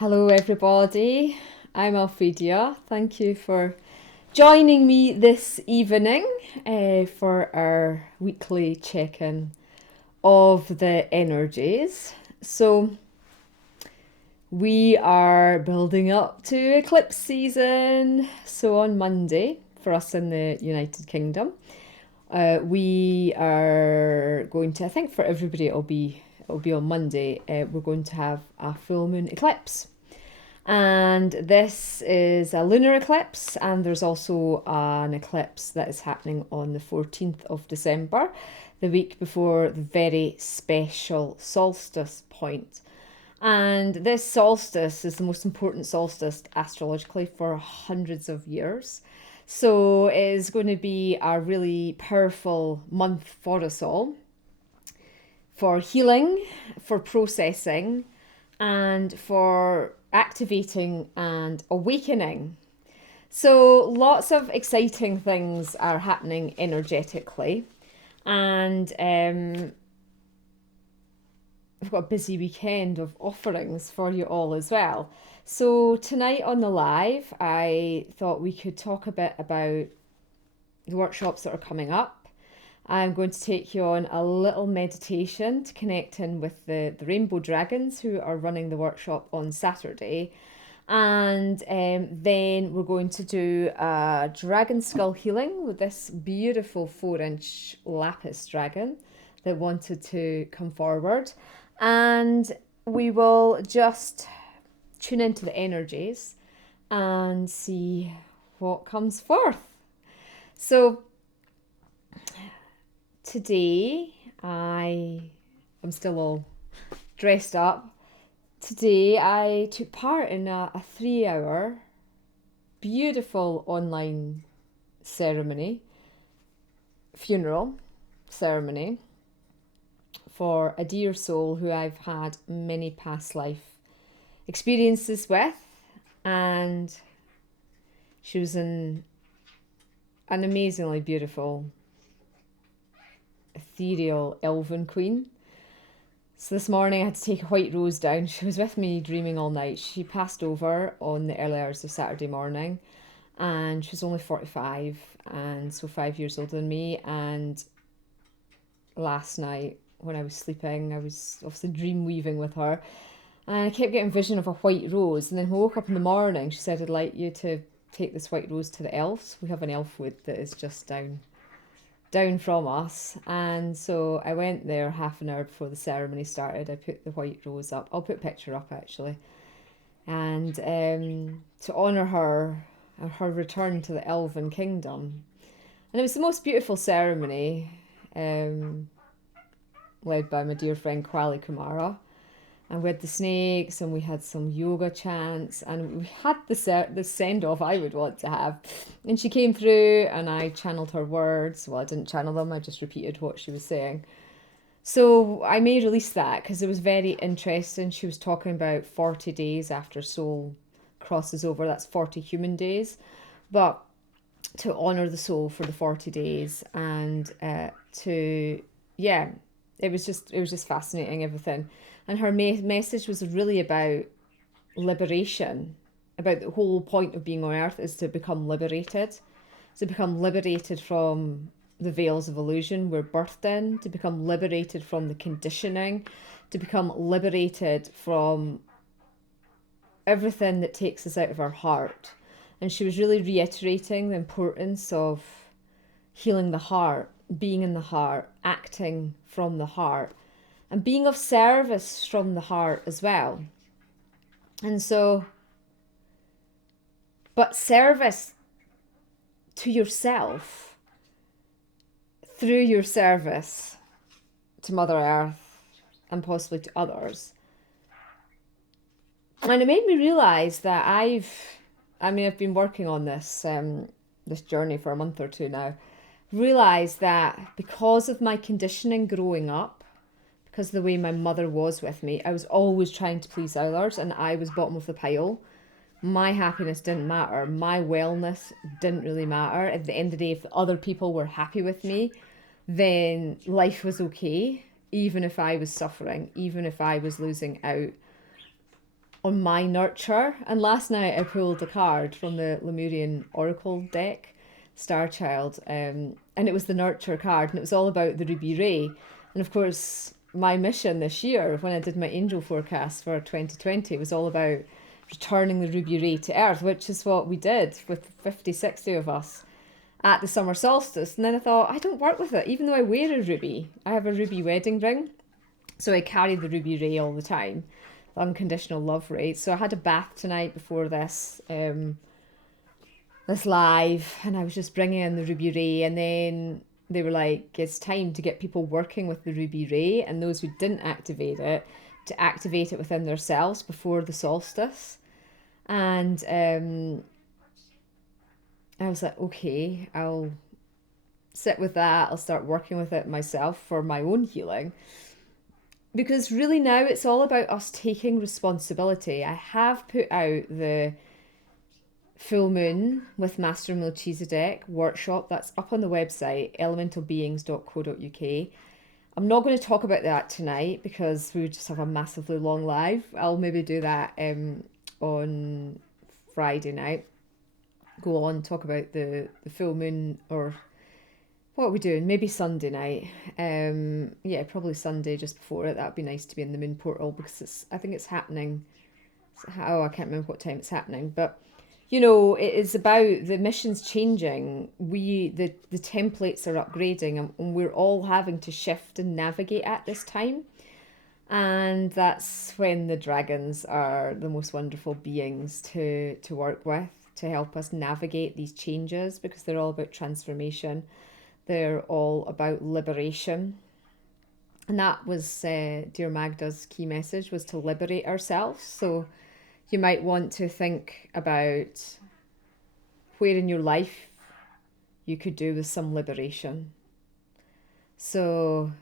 Hello, everybody. I'm Alphedia. Thank you for joining me this evening for our weekly check-in of the energies. So, we are building up to eclipse season. So, on Monday, for us in the United Kingdom, we are going to, I think for everybody it'll be on Monday, we're going to have a full moon eclipse. And this is a lunar eclipse, and there's also an eclipse that is happening on the 14th of December, the week before the very special solstice point. And this solstice is the most important solstice astrologically for hundreds of years. So it is going to be a really powerful month for us all, for healing, for processing, and for activating and awakening. So lots of exciting things are happening energetically, and I've got a busy weekend of offerings for you all as well. So tonight on the live, I thought we could talk a bit about the workshops that are coming up. I'm going to take you on a little meditation to connect in with the Rainbow Dragons who are running the workshop on Saturday. And then we're going to do a dragon skull healing with this beautiful 4-inch Lapis dragon that wanted to come forward. And we will just tune into the energies and see what comes forth. So today, I am still all dressed up. Today, I took part in a 3-hour beautiful online funeral ceremony for a dear soul who I've had many past life experiences with, and she was an amazingly beautiful ethereal elven queen. So this morning I had to take a white rose down. She was with me dreaming all night. She passed over on the early hours of Saturday morning, and she was only 45, and so 5 years older than me. And last night when I was sleeping, I was obviously dream weaving with her, and I kept getting vision of a white rose. And then when I woke up in the morning, she said, "I'd like you to take this white rose to the elves. We have an elf wood that is just down from us." And so I went there half an hour before the ceremony started. I put the white rose up. I'll put a picture up actually. And to honour her and her return to the elven kingdom. And it was the most beautiful ceremony, led by my dear friend Kwali Kumara. And we had the snakes, and we had some yoga chants, and we had the send-off I would want to have. And she came through, and I channeled her words. Well, I didn't channel them, I just repeated what she was saying. So I may release that, because it was very interesting. She was talking about 40 days after soul crosses over. That's 40 human days. But to honour the soul for the 40 days, and it was just fascinating, everything. And her message was really about liberation, about the whole point of being on earth is to become liberated, from the veils of illusion we're birthed in, to become liberated from the conditioning, to become liberated from everything that takes us out of our heart. And she was really reiterating the importance of healing the heart, being in the heart, acting from the heart, and being of service from the heart as well. And so, but service to yourself through your service to Mother Earth and possibly to others. And it made me realise that I've been working on this journey for a month or two now. Realised that because of my conditioning growing up, because of the way my mother was with me, I was always trying to please others, and I was bottom of the pile. My happiness didn't matter. My wellness didn't really matter. At the end of the day, if other people were happy with me, then life was okay, even if I was suffering, even if I was losing out on my nurture. And last night I pulled a card from the Lemurian Oracle deck, Star Child, and it was the nurture card, and it was all about the ruby ray. And of course, my mission this year, when I did my angel forecast for 2020, was all about returning the ruby ray to Earth, which is what we did with 50, 60 of us at the summer solstice. And then I thought, I don't work with it, even though I wear a ruby. I have a ruby wedding ring, so I carry the ruby ray all the time, the unconditional love ray. So I had a bath tonight before this live, and I was just bringing in the ruby ray, and then they were like, it's time to get people working with the ruby ray, and those who didn't activate it, to activate it within themselves before the solstice. And I was like, okay, I'll sit with that. I'll start working with it myself for my own healing. Because really now it's all about us taking responsibility. I have put out the full moon with Master Melchizedek workshop. That's up on the website, elementalbeings.co.uk. I'm not going to talk about that tonight because we would just have a massively long live. I'll maybe do that on Friday night. Go on, talk about the full moon, or what are we doing? Maybe Sunday night. Yeah, probably Sunday just before it. That'd be nice to be in the moon portal because I think it's happening. Oh, I can't remember what time it's happening, but you know, it is about the missions changing. The templates are upgrading, and we're all having to shift and navigate at this time. And that's when the dragons are the most wonderful beings to work with, to help us navigate these changes, because they're all about transformation. They're all about liberation. And that was Dear Magda's key message, was to liberate ourselves. So you might want to think about where in your life you could do with some liberation. So,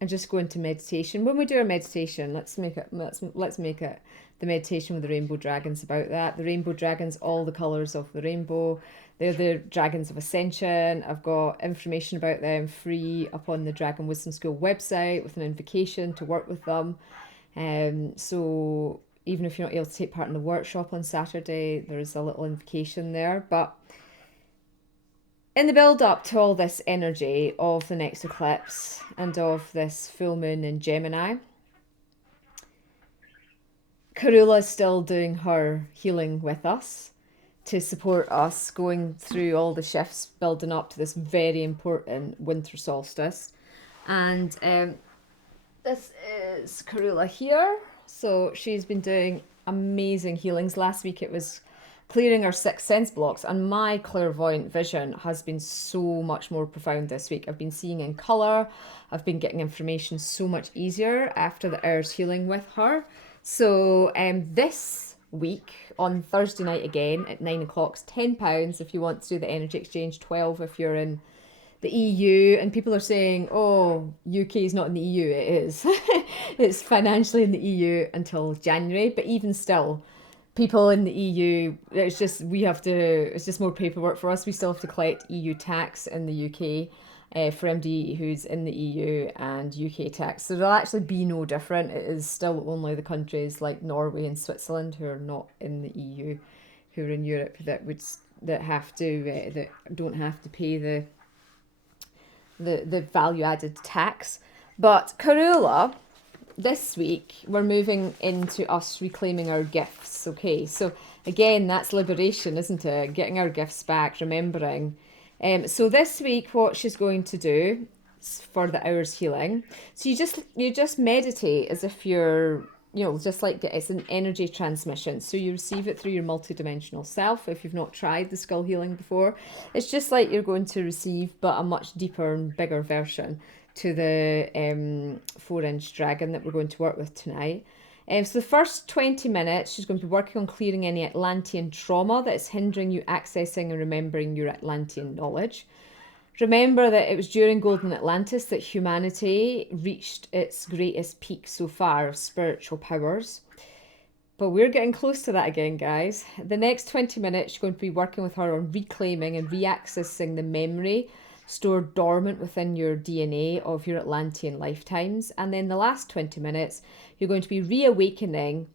and just go into meditation. When we do our meditation, let's make it the meditation with the rainbow dragons about that. The rainbow dragons, all the colours of the rainbow. They're the dragons of ascension. I've got information about them free up on the Dragon Wisdom School website with an invocation to work with them. So even if you're not able to take part in the workshop on Saturday, there is a little invocation there. But in the build up to all this energy of the next eclipse and of this full moon in Gemini, Karula is still doing her healing with us to support us going through all the shifts building up to this very important winter solstice. And this is Karula here. So she's been doing amazing healings. Last week it was clearing our sixth sense blocks, and my clairvoyant vision has been so much more profound this week. I've been seeing in colour. I've been getting information so much easier after the hours healing with her. So this week on Thursday night again at 9 o'clock, £10 if you want to do the energy exchange, 12 if you're in the EU. And people are saying, oh, UK is not in the EU. It is. It's financially in the EU until January, but even still, people in the EU, it's just more paperwork for us. We still have to collect EU tax in the UK for MD who's in the EU, and UK tax. So there'll actually be no different. It is still only the countries like Norway and Switzerland who are not in the EU, who are in Europe, that don't have to pay the value added tax. But Karula, this week we're moving into us reclaiming our gifts. Okay, so again, that's liberation, isn't it? Getting our gifts back, remembering. So this week what she's going to do for the hours healing, so you just meditate as if you're, just like it's an energy transmission. So you receive it through your multidimensional self. If you've not tried the skull healing before, it's just like you're going to receive, but a much deeper and bigger version to the 4-inch dragon that we're going to work with tonight. So the first 20 minutes, she's going to be working on clearing any Atlantean trauma that is hindering you accessing and remembering your Atlantean knowledge. Remember that it was during Golden Atlantis that humanity reached its greatest peak so far of spiritual powers. But we're getting close to that again, guys. The next 20 minutes, she's going to be working with her on reclaiming and reaccessing the memory stored dormant within your DNA of your Atlantean lifetimes. And then the last 20 minutes, you're going to be reawakening.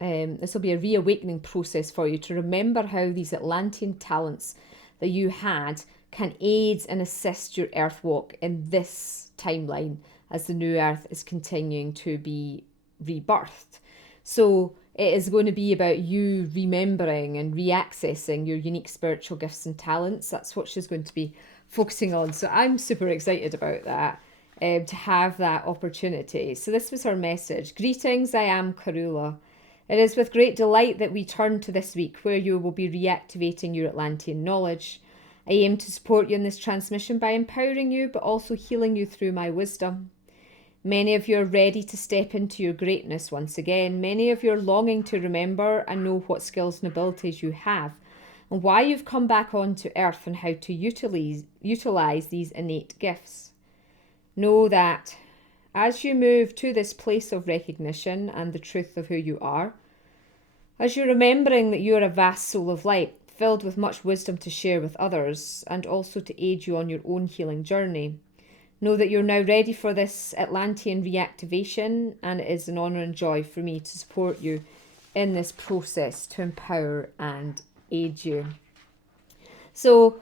This will be a reawakening process for you to remember how these Atlantean talents that you had can aid and assist your Earth walk in this timeline as the new Earth is continuing to be rebirthed. So it is going to be about you remembering and reaccessing your unique spiritual gifts and talents. That's what she's going to be focusing on. So I'm super excited about that, to have that opportunity. So this was her message. Greetings, I am Karula. It is with great delight that we turn to this week where you will be reactivating your Atlantean knowledge. I aim to support you in this transmission by empowering you, but also healing you through my wisdom. Many of you are ready to step into your greatness once again. Many of you are longing to remember and know what skills and abilities you have and why you've come back onto Earth and how to utilize these innate gifts. Know that as you move to this place of recognition and the truth of who you are, as you're remembering that you are a vast soul of light, filled with much wisdom to share with others and also to aid you on your own healing journey, know that you're now ready for this Atlantean reactivation, and it is an honour and joy for me to support you in this process to empower and aid you. So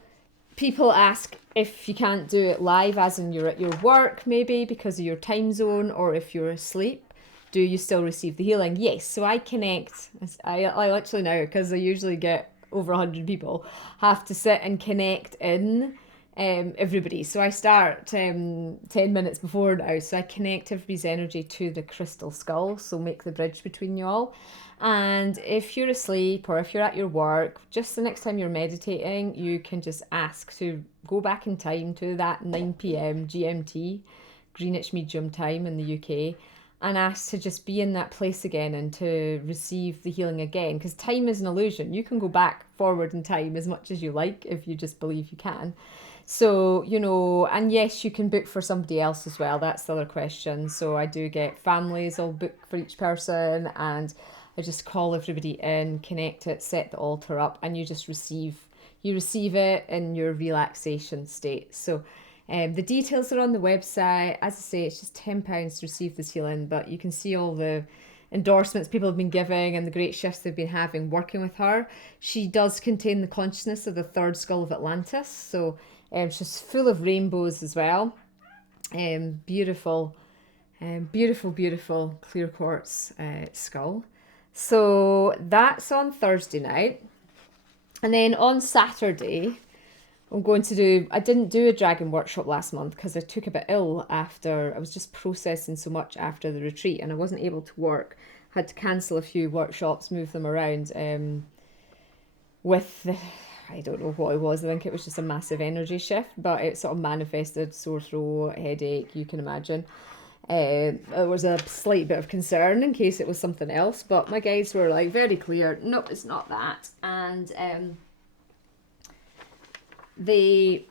people ask if you can't do it live, as in you're at your work maybe because of your time zone, or if you're asleep, do you still receive the healing? Yes. So I connect. I literally now, because I usually get over 100 people, have to sit and connect in everybody. So I start 10 minutes before now. So I connect everybody's energy to the crystal skull. So make the bridge between you all. And if you're asleep or if you're at your work, just the next time you're meditating, you can just ask to go back in time to that 9 p.m. GMT, Greenwich Medium Time in the UK, and ask to just be in that place again and to receive the healing again. Because time is an illusion. You can go back forward in time as much as you like if you just believe you can. So, and yes, you can book for somebody else as well. That's the other question. So I do get families, I'll book for each person, and I just call everybody in, connect it, set the altar up, and you just receive it in your relaxation state. So the details are on the website. As I say, it's just £10 to receive this healing, but you can see all the endorsements people have been giving and the great shifts they've been having working with her. She does contain the consciousness of the third skull of Atlantis, so she's full of rainbows as well. Beautiful clear quartz skull. So that's on Thursday night. And then on Saturday, I didn't do a dragon workshop last month because I took a bit ill after, I was just processing so much after the retreat and I wasn't able to work. Had to cancel a few workshops, move them around I don't know what it was. I think it was just a massive energy shift, but it sort of manifested sore throat, headache, you can imagine. It was a slight bit of concern in case it was something else, but my guides were like very clear, nope, it's not that. And they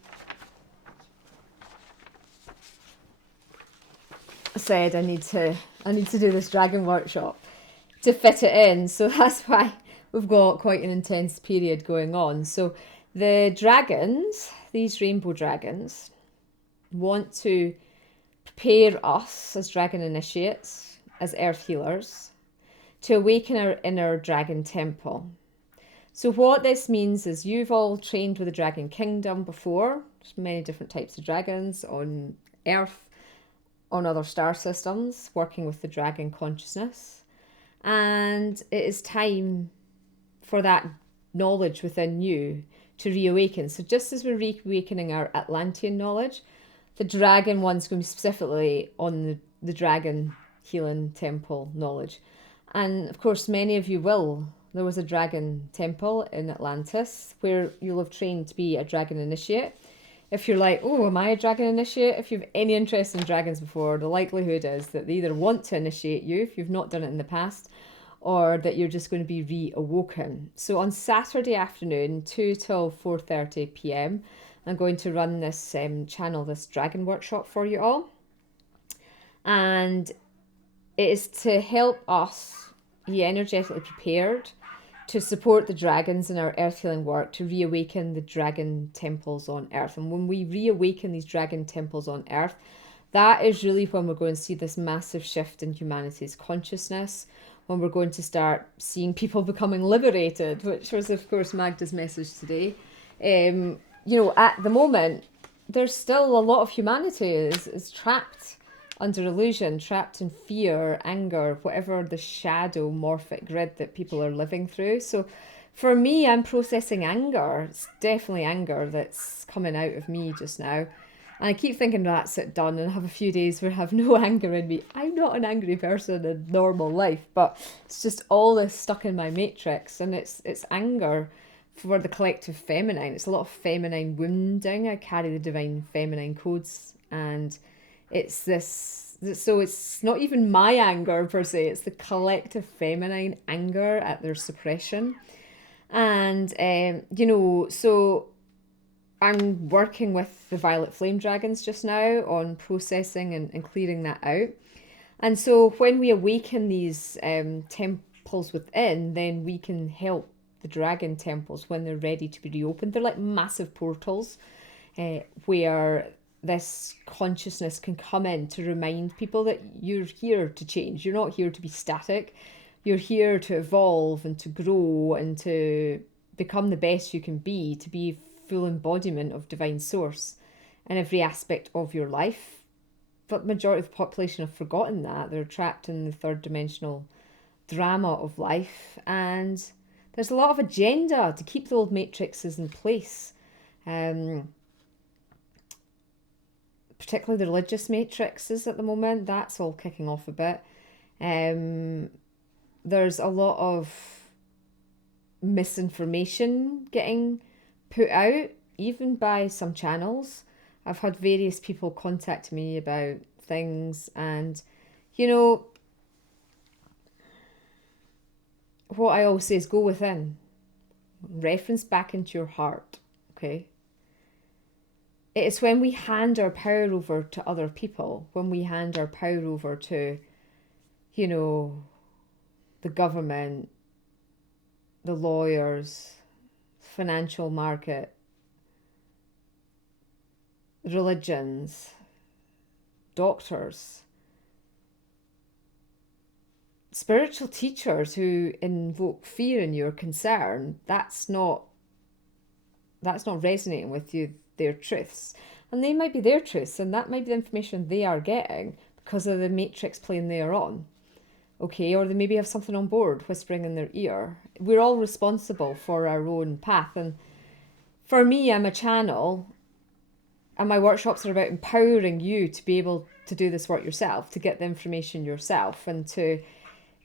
said I need to do this dragon workshop to fit it in, so that's why we've got quite an intense period going on. So the dragons, these rainbow dragons, want to prepare us as dragon initiates, as earth healers, to awaken our inner dragon temple. So what this means is you've all trained with the dragon kingdom before. There's many different types of dragons on Earth, on other star systems, working with the dragon consciousness. And it is time for that knowledge within you to reawaken. So just as we're reawakening our Atlantean knowledge, the dragon one's going to be specifically on the dragon healing temple knowledge. And of course, many of you will. There was a dragon temple in Atlantis where you'll have trained to be a dragon initiate. If you're like, oh, am I a dragon initiate? If you've any interest in dragons before, the likelihood is that they either want to initiate you if you've not done it in the past, or that you're just going to be reawoken. So on Saturday afternoon, 2 till 4:30 p.m, I'm going to run this this dragon workshop for you all. And it is to help us be energetically prepared to support the dragons in our earth healing work, to reawaken the dragon temples on earth. And when we reawaken these dragon temples on earth, that is really when we're going to see this massive shift in humanity's consciousness, when we're going to start seeing people becoming liberated, which was, of course, Magda's message today. At the moment, there's still a lot of humanity is trapped under illusion, trapped in fear, anger, whatever the shadow morphic grid that people are living through. So for me, I'm processing anger. It's definitely anger that's coming out of me just now. And I keep thinking, that's it, done, and have a few days where I have no anger in me. I'm not an angry person in normal life, but it's just all this stuck in my matrix, and it's anger for the collective feminine. It's a lot of feminine wounding. I carry the divine feminine codes, and it's this, so it's not even my anger per se, it's the collective feminine anger at their suppression. And, so I'm working with the Violet Flame Dragons just now on processing and clearing that out. And so when we awaken these temples within, then we can help the dragon temples when they're ready to be reopened. They're like massive portals where this consciousness can come in to remind people that you're here to change. You're not here to be static. You're here to evolve and to grow and to become the best you can be, to be full embodiment of divine source in every aspect of your life. But the majority of the population have forgotten that. They're trapped in the third dimensional drama of life, and there's a lot of agenda to keep the old matrices in place, particularly the religious matrices at the moment. That's all kicking off a bit. There's a lot of misinformation getting put out, even by some channels. I've had various people contact me about things, and what I always say is go within, reference back into your heart. Okay, it is when we hand our power over to other people, when we hand our power over to the government, the lawyers, financial market, religions, doctors, spiritual teachers who invoke fear in your concern, that's not resonating with you, their truths. And they might be their truths, and that might be the information they are getting because of the matrix plane they are on. Okay, or they maybe have something on board whispering in their ear. We're all responsible for our own path. And for me, I'm a channel, and my workshops are about empowering you to be able to do this work yourself, to get the information yourself, and to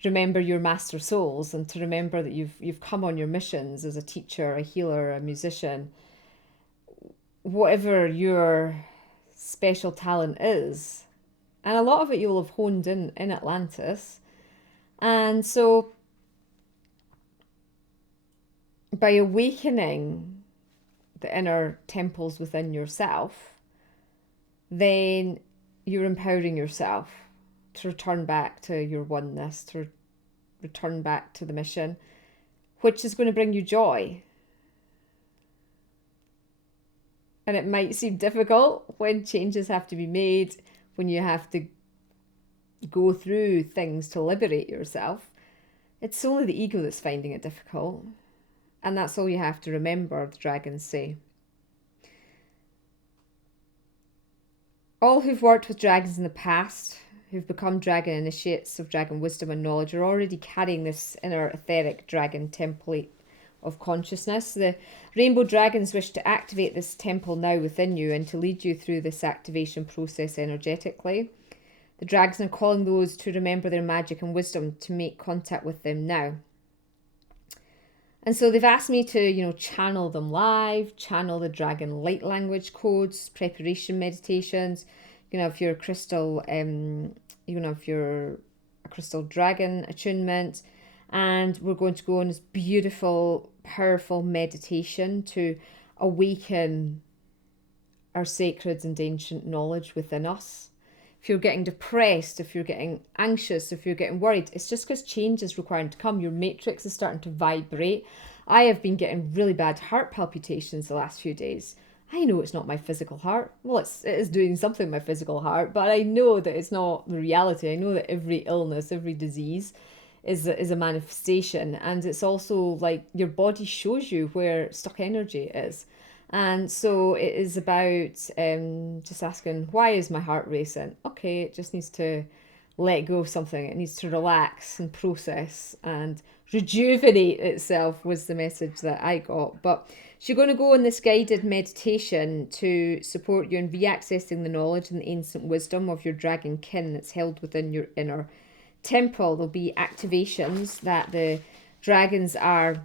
remember your master souls, and to remember that you've come on your missions as a teacher, a healer, a musician, whatever your special talent is. And a lot of it you'll have honed in Atlantis. And so by awakening the inner temples within yourself, then you're empowering yourself to return back to your oneness, to return back to the mission, which is going to bring you joy. And it might seem difficult when changes have to be made, when you have to go through things to liberate yourself. It's only the ego that's finding it difficult. And that's all you have to remember, the dragons say. All who've worked with dragons in the past, who've become dragon initiates of dragon wisdom and knowledge, are already carrying this inner etheric dragon template of consciousness. The rainbow dragons wish to activate this temple now within you and to lead you through this activation process energetically. The dragons are calling those to remember their magic and wisdom to make contact with them now. And so they've asked me to, channel them live, channel the dragon light language codes, preparation meditations. If you're a crystal, if you're a crystal dragon attunement. And we're going to go on this beautiful, powerful meditation to awaken our sacred and ancient knowledge within us. if you're getting depressed, if you're getting anxious, if you're getting worried, it's just because change is requiring to come. Your matrix is starting to vibrate. I have been getting really bad heart palpitations the last few days. I know it's not my physical heart. Well, it is doing something my physical heart, but I know that it's not the reality. I know that every illness, every disease is a manifestation, and it's also like your body shows you where stuck energy is. And so it is about just asking, why is my heart racing? Okay, it just needs to let go of something. It needs to relax and process and rejuvenate itself, was the message that I got. But she's going to go on this guided meditation to support you in reaccessing the knowledge and the ancient wisdom of your dragon kin that's held within your inner temple. There'll be activations that the dragons are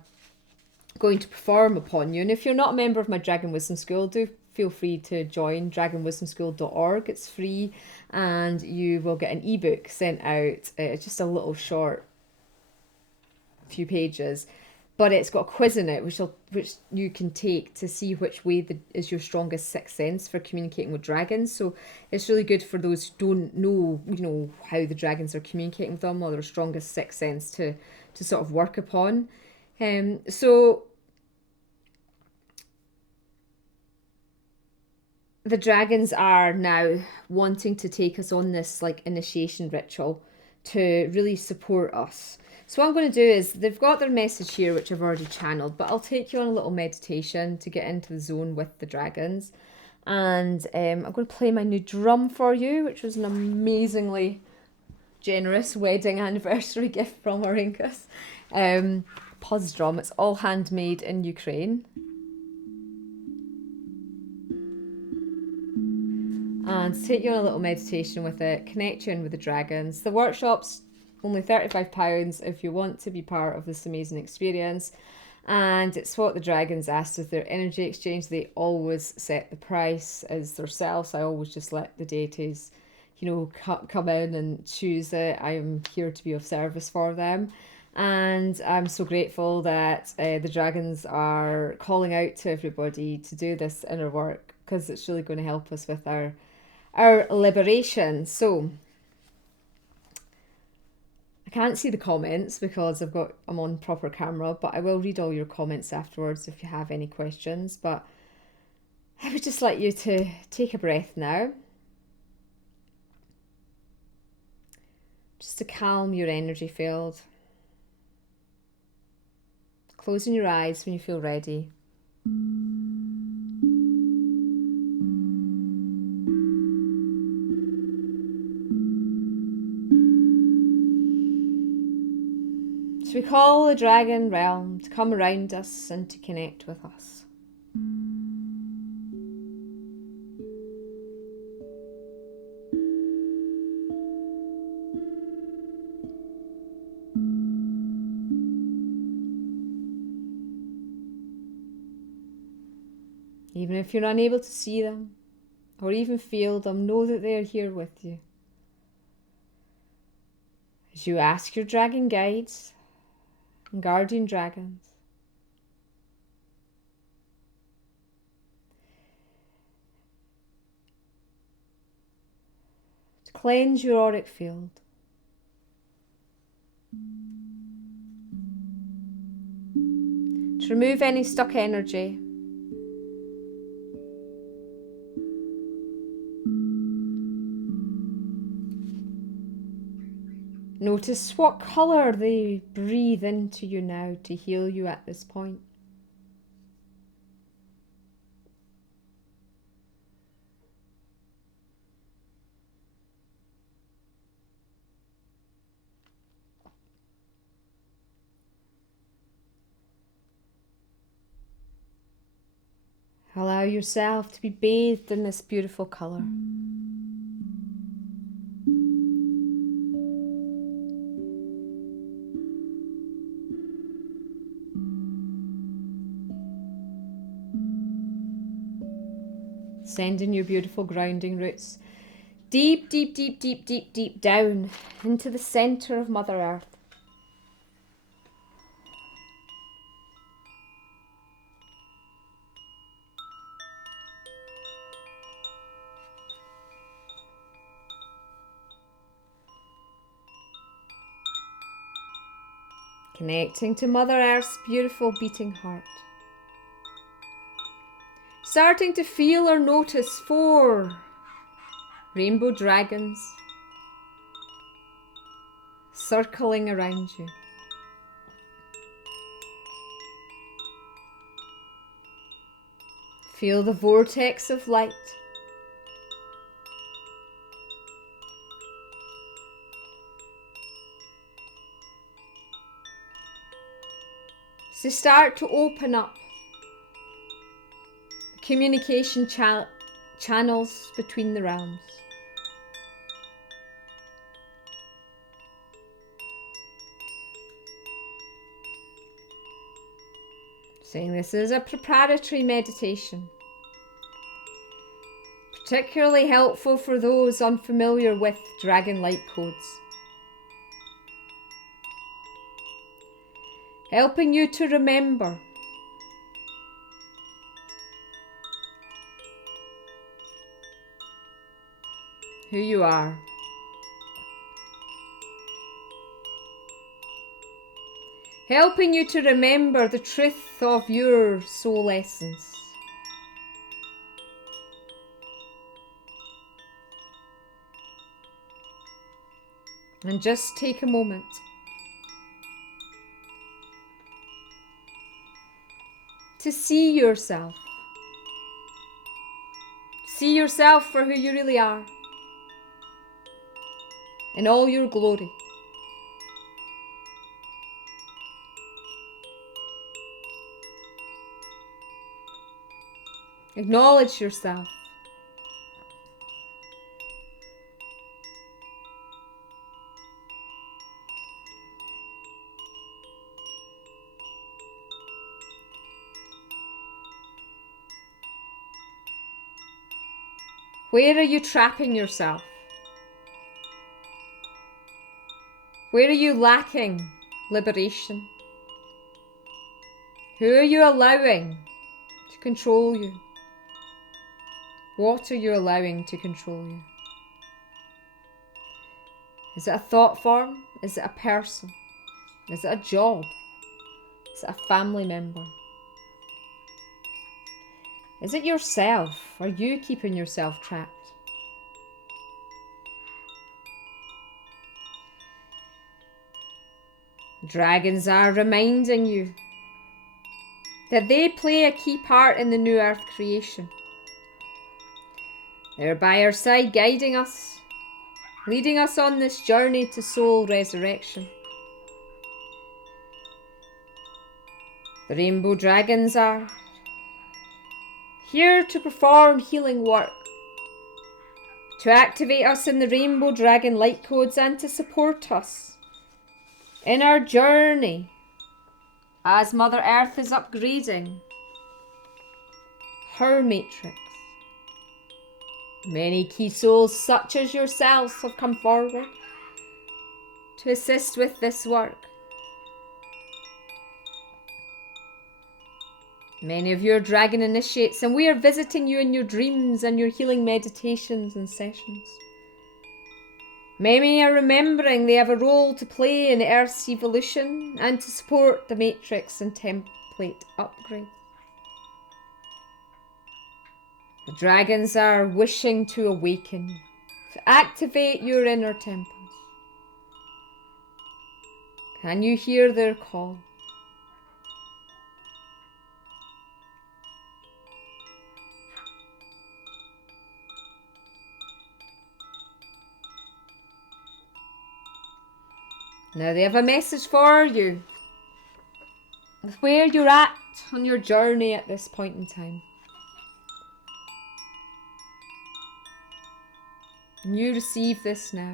going to perform upon you. And if you're not a member of my Dragon Wisdom School, do feel free to join dragonwisdomschool.org. It's free, and you will get an ebook sent out. It's just a little short few pages, but it's got a quiz in it which you can take to see which way is your strongest sixth sense for communicating with dragons. So it's really good for those who don't know, how the dragons are communicating with them, or their strongest sixth sense to sort of work upon. So the dragons are now wanting to take us on this like initiation ritual to really support us. So what I'm going to do is, they've got their message here, which I've already channeled, but I'll take you on a little meditation to get into the zone with the dragons. And I'm going to play my new drum for you, which was an amazingly generous wedding anniversary gift from Auraengus. Puzz drum. It's all handmade in Ukraine. And take you on a little meditation with it, connect you in with the dragons. The workshop's only £35 if you want to be part of this amazing experience. And it's what the dragons asked with their energy exchange. They always set the price as themselves. I always just let the deities, come in and choose it. I am here to be of service for them. And I'm so grateful that the dragons are calling out to everybody to do this inner work, because it's really going to help us with our liberation. So I can't see the comments because I'm on proper camera, but I will read all your comments afterwards if you have any questions. But I would just like you to take a breath now, just to calm your energy field. Closing your eyes when you feel ready. So we call the dragon realm to come around us and to connect with us. Even if you're unable to see them or even feel them, know that they are here with you. As you ask your dragon guides and guardian dragons to cleanse your auric field, to remove any stuck energy, notice what colour they breathe into you now to heal you at this point. Allow yourself to be bathed in this beautiful colour. Sending your beautiful grounding roots deep, deep, deep, deep, deep, deep down into the centre of Mother Earth. connecting to Mother Earth's beautiful beating heart. Starting to feel or notice 4 rainbow dragons circling around you. Feel the vortex of light. So start to open up the communication channels between the realms. Saying this is a preparatory meditation, particularly helpful for those unfamiliar with dragon light codes. Helping you to remember who you are. Helping you to remember the truth of your soul essence. And just take a moment to see yourself. See yourself for who you really are, in all your glory. Acknowledge yourself. Where are you trapping yourself? Where are you lacking liberation? Who are you allowing to control you? What are you allowing to control you? Is it a thought form? Is it a person? Is it a job? Is it a family member? Is it yourself? Are you keeping yourself trapped? Dragons are reminding you that they play a key part in the new earth creation. They're by our side, guiding us, leading us on this journey to soul resurrection. The rainbow dragons are here to perform healing work, to activate us in the rainbow dragon light codes and to support us in our journey as Mother Earth is upgrading her matrix. Many key souls such as yourselves have come forward to assist with this work. Many of you are dragon initiates, and we are visiting you in your dreams and your healing meditations and sessions. Many are remembering they have a role to play in Earth's evolution and to support the matrix and template upgrade. The dragons are wishing to awaken you, to activate your inner temples. Can you hear their call? Now they have a message for you with where you're at on your journey at this point in time. And you receive this now.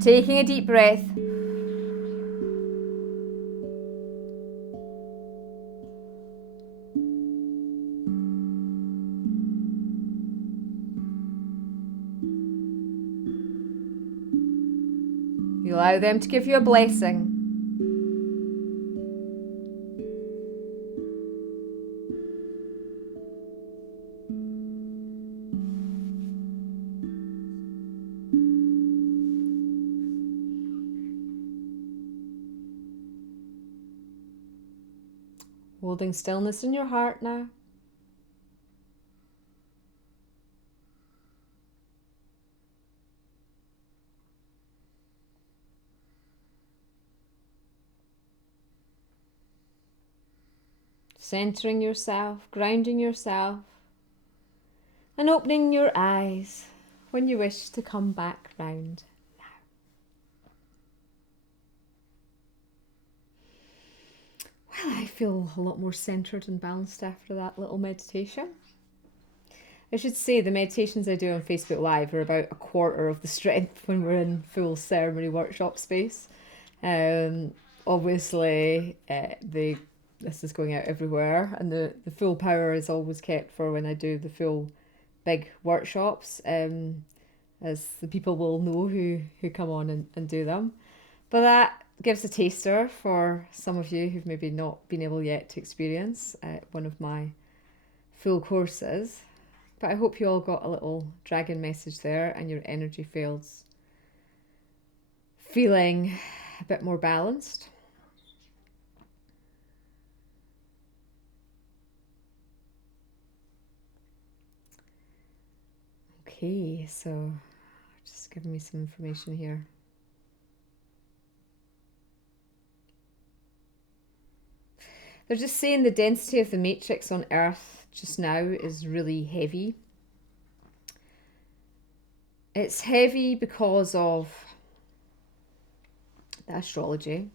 Taking a deep breath. You allow them to give you a blessing. Holding stillness in your heart now. Centering yourself, grounding yourself, and opening your eyes when you wish to come back round. Well, I feel a lot more centered and balanced after that little meditation. I should say the meditations I do on Facebook Live are about a quarter of the strength when we're in full ceremony workshop space. Obviously, this is going out everywhere, and the full power is always kept for when I do the full big workshops, as the people will know who come on and do them. But that gives a taster for some of you who've maybe not been able yet to experience one of my full courses. But I hope you all got a little dragon message there and your energy fields feeling a bit more balanced. Okay, so just giving me some information here. They're just saying the density of the matrix on Earth just now is really heavy. It's heavy because of the astrology.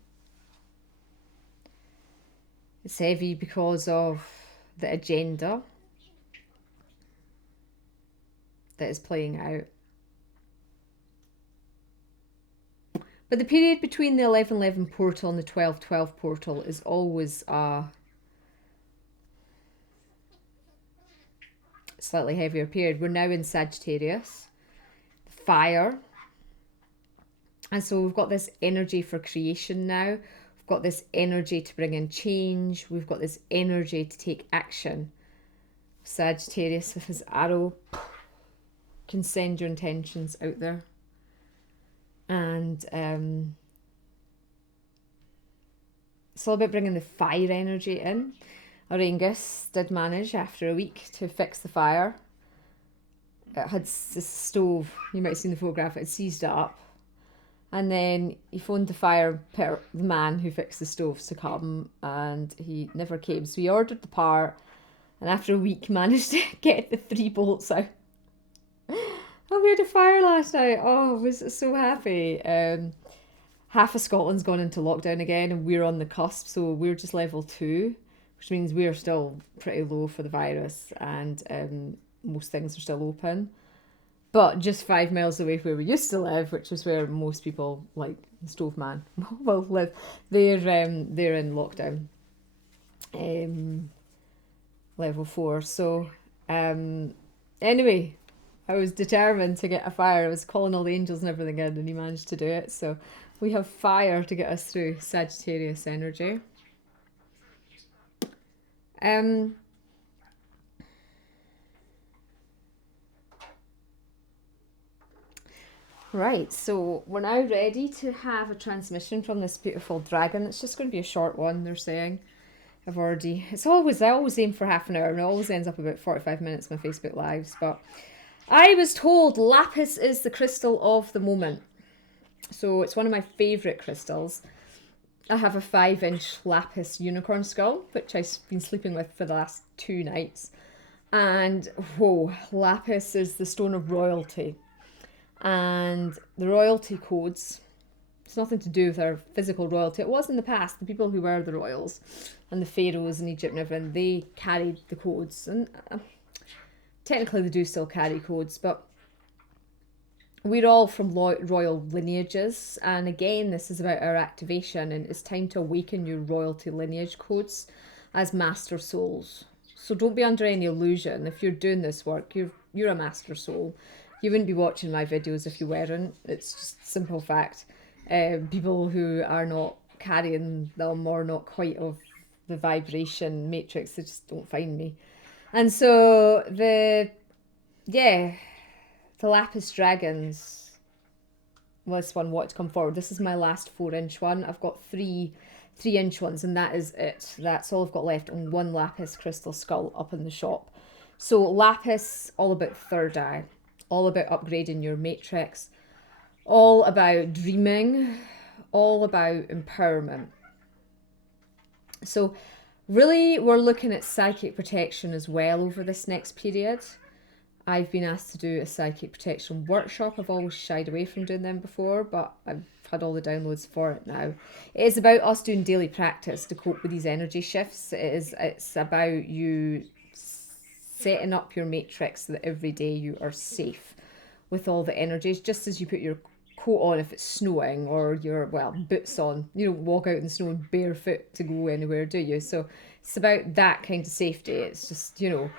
It's heavy because of the agenda that is playing out. But the period between the 11:11 portal and the 12:12 portal is always a slightly heavier period. We're now in Sagittarius, fire. And so we've got this energy for creation now. We've got this energy to bring in change. We've got this energy to take action. Sagittarius with his arrow can send your intentions out there. And it's all about bringing the fire energy in. Auraengus did manage after a week to fix the fire. It had this stove, you might have seen the photograph, it had seized up. And then he phoned the man who fixed the stoves to come, and he never came. So he ordered the part, and after a week managed to get the 3 bolts out. Oh, we had a fire last night. Oh, I was so happy. Half of Scotland's gone into lockdown again, and we're on the cusp, so we're just level 2, which means we're still pretty low for the virus, and most things are still open. But just 5 miles away where we used to live, which is where most people, like the stove man, will live, they're in lockdown, level 4. So anyway, I was determined to get a fire. I was calling all the angels and everything in, and he managed to do it. So we have fire to get us through Sagittarius energy. Right, so we're now ready to have a transmission from this beautiful dragon. It's just going to be a short one, they're saying. I always aim for half an hour, and it always ends up about 45 minutes on my Facebook Lives. But I was told Lapis is the crystal of the moment. So it's one of my favourite crystals. I have a 5-inch Lapis unicorn skull, which I've been sleeping with for the last 2 nights. And whoa, Lapis is the stone of royalty. And the royalty codes, it's nothing to do with our physical royalty. It was in the past, the people who were the royals and the pharaohs in Egypt and everything, they carried the codes. And technically they do still carry codes, but we're all from royal lineages. And again, this is about our activation, and it's time to awaken your royalty lineage codes as master souls. So don't be under any illusion. If you're doing this work, you're a master soul. You wouldn't be watching my videos if you weren't. It's just simple fact. People who are not carrying them or not quite of the vibration matrix, they just don't find me. And so the Lapis dragons, well, this one wanted to come forward. This is my last 4-inch one. I've got 3 3-inch ones, and that is it. That's all I've got left on one lapis crystal skull up in the shop. So lapis, all about third eye, all about upgrading your matrix, all about dreaming, all about empowerment. So really, we're looking at psychic protection as well over this next period. I've been asked to do a psychic protection workshop. I've always shied away from doing them before, but I've had all the downloads for it now. It is about us doing daily practice to cope with these energy shifts. It's about you setting up your matrix so that every day you are safe with all the energies, just as you put your coat on if it's snowing, or your, well, boots on. You don't walk out in the snow barefoot to go anywhere, do you? So it's about that kind of safety. It's just, you know,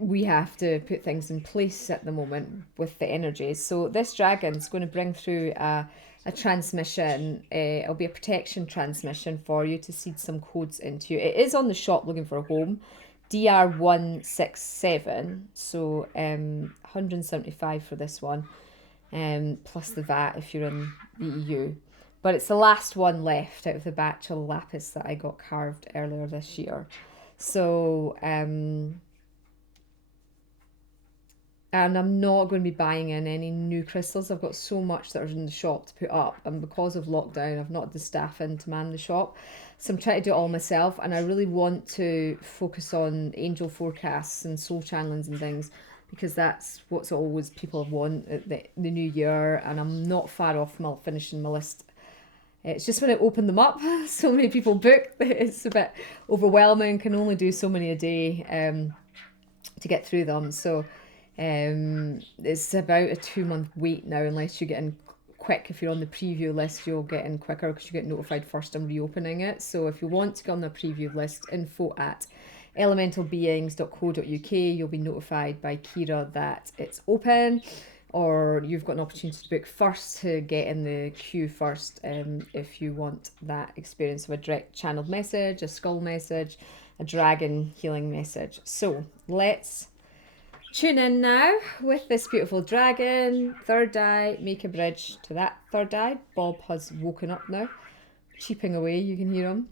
we have to put things in place at the moment with the energies. So this dragon's going to bring through a transmission. It'll be a protection transmission for you to seed some codes into you. It is on the shop looking for a home. DR167, so 175 for this one, plus the VAT if you're in the EU. But it's the last one left out of the batch of lapis that I got carved earlier this year. So and I'm not going to be buying in any new crystals. I've got so much that are in the shop to put up, and because of lockdown I've not had the staff in to man the shop, so I'm trying to do it all myself. And I really want to focus on angel forecasts and soul channelings and things, because that's what's always people want at the new year, and I'm not far off finishing my list. It's just when I open them up, so many people book, it's a bit overwhelming. Can only do so many a day to get through them. So it's about a 2-month wait now, unless you get in quick. If you're on the preview list, you'll get in quicker because you get notified first. I'm reopening it. So if you want to get on the preview list, info@elementalbeings.co.uk, you'll be notified by Kira that it's open, or you've got an opportunity to book first to get in the queue first, if you want that experience of a direct channeled message, a skull message, a dragon healing message. So let's tune in now with this beautiful dragon. Third eye, make a bridge to that third eye. Bob has woken up now, cheeping away, you can hear him.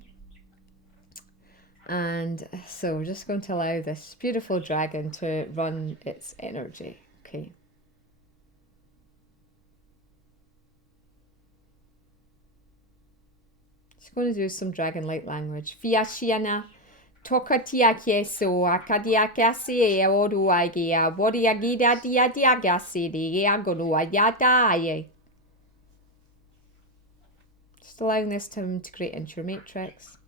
And so we're just going to allow this beautiful dragon to run its energy. Okay. Just going to do some dragon light language. Fiashiana. Tokatia so akadiakasi oruagia woriagida diadiagasi diagoluayadaye. Just allowing this to integrate into your matrix.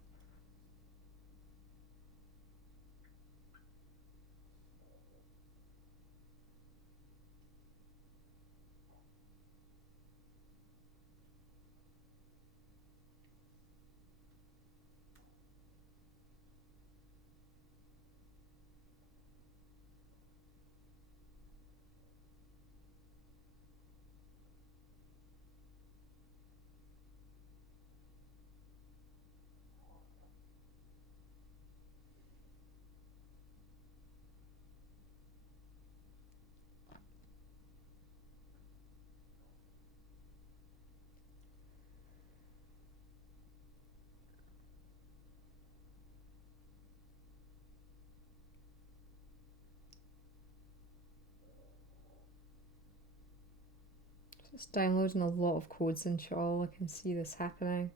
Just downloading a lot of codes into all. I can see this happening.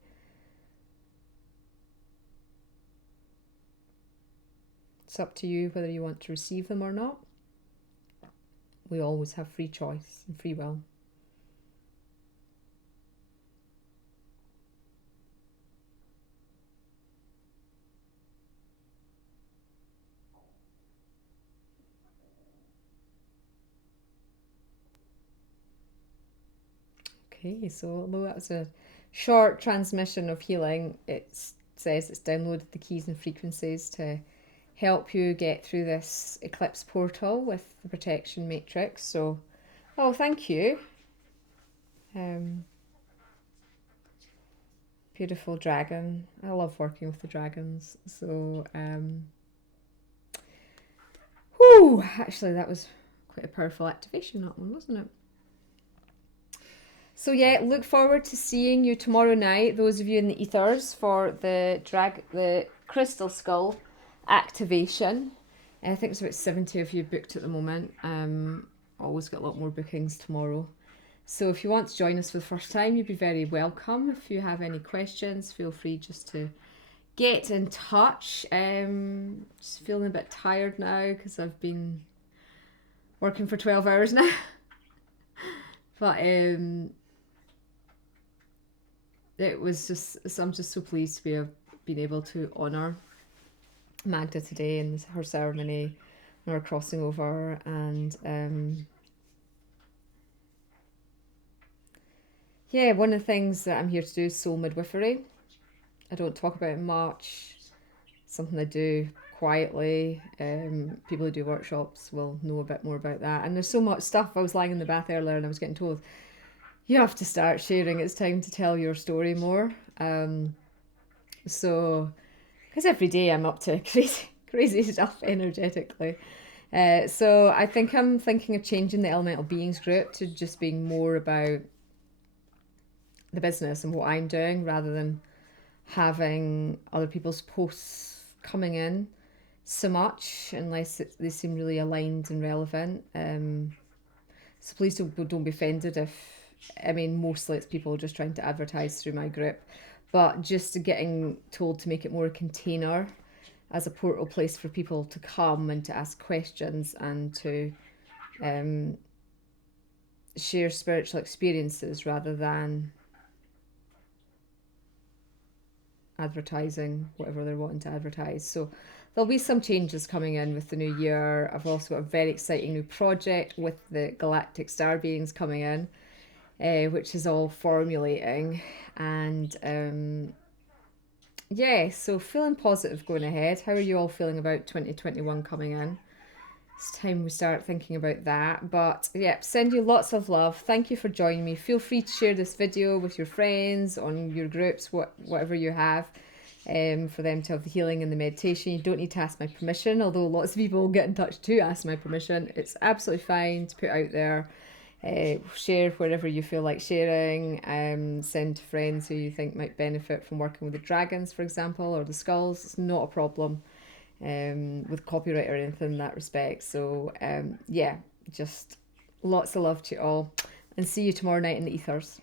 It's up to you whether you want to receive them or not. We always have free choice and free will. Okay, so although that was a short transmission of healing, it says it's downloaded the keys and frequencies to help you get through this eclipse portal with the protection matrix. So, oh, thank you. Beautiful dragon. I love working with the dragons. So, actually that was quite a powerful activation, that one, wasn't it? So yeah, look forward to seeing you tomorrow night, those of you in the ethers, for the crystal skull activation. I think there's about 70 of you booked at the moment. Always get a lot more bookings tomorrow. So if you want to join us for the first time, you'd be very welcome. If you have any questions, feel free just to get in touch. Just feeling a bit tired now because I've been working for 12 hours now. But it was just, I'm just so pleased to been able to honour Magda today in her ceremony and her crossing over. And yeah, one of the things that I'm here to do is soul midwifery. I don't talk about it much. It's something I do quietly. People who do workshops will know a bit more about that. And there's so much stuff. I was lying in the bath earlier and I was getting told, you have to start sharing. It's time to tell your story more. So, because every day I'm up to crazy stuff energetically. So I think I'm thinking of changing the elemental beings group to just being more about the business and what I'm doing rather than having other people's posts coming in so much unless they seem really aligned and relevant. So please don't be offended if, I mean, mostly it's people just trying to advertise through my group, but just getting told to make it more a container as a portal place for people to come and to ask questions and to share spiritual experiences rather than advertising whatever they're wanting to advertise. So there'll be some changes coming in with the new year. I've also got a very exciting new project with the galactic star beings coming in, which is all formulating. And yeah, so feeling positive going ahead. How are you all feeling about 2021 coming in? It's time we start thinking about that. But yeah, send you lots of love. Thank you for joining me. Feel free to share this video with your friends, on your groups, whatever you have, for them to have the healing and the meditation. You don't need to ask my permission, although lots of people will get in touch to ask my permission. It's absolutely fine to put out there. Share wherever you feel like sharing. Send to friends who you think might benefit from working with the dragons, for example, or the skulls. It's not a problem with copyright or anything in that respect. So yeah, just lots of love to you all, and see you tomorrow night in the ethers.